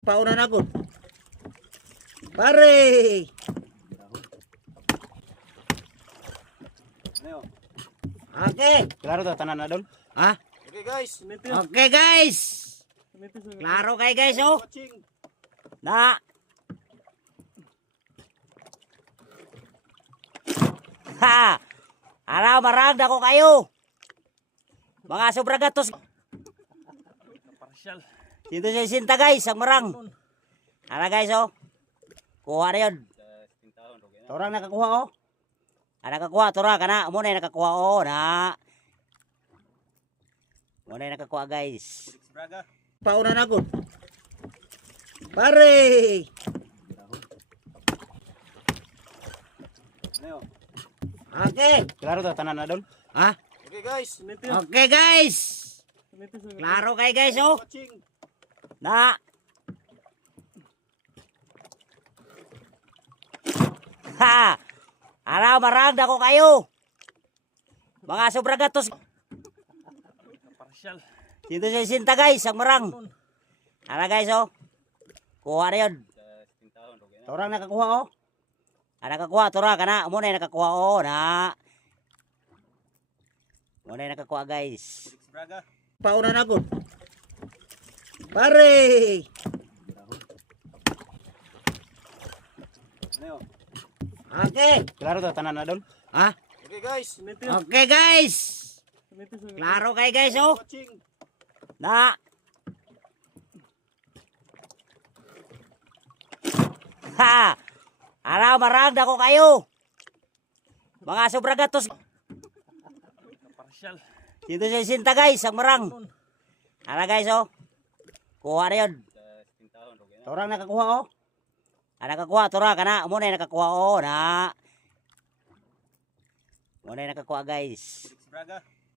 Pauna na gud. Pare. Okay. Klaro to tanan na doon. Ha? Okay guys, Okay guys. Klaro kay guys oh. watching. Na. Ha. Araw marag na ko kayo. Mga sobra gatos. Partial. Dito sa sinta guys, ang marang. Ara guys oh. Kuha na yun. Torang nakakuha oh. Nakakuha, tora ka na. Muna yung nakakuha oh na. Muna yung nakakuha guys. Braga. Pauna na gud. Pare. Okay. Klaro to tanan na doon. Ha? Okay guys, Okay guys. Klaro kay guys oh. watching. Na. Ha. Araw marag na ko kayo. Mga sobra gatos. Partial. Dito sa sinta guys, ang marang. Ara guys oh. Kuha na yun. Torang nakakuha oh. Nakakuha, tora ka na. Muna yung nakakuha oh na. Muna yung nakakuha guys. Braga. Pauna na gud. Pare. Okay. Klaro to tanan na doon. Ha? Okay guys, Okay guys. Klaro kay guys oh. watching. Na. Ha. Araw marag na ko kayo. Mga sobra gatos. Partial. Dito sa sinta guys, ang marang. Ara guys oh. Kuha na yun. Torang nakakuha oh. Nakakuha, tora ka na. Muna yung nakakuha oh na. Muna yung nakakuha guys. Braga.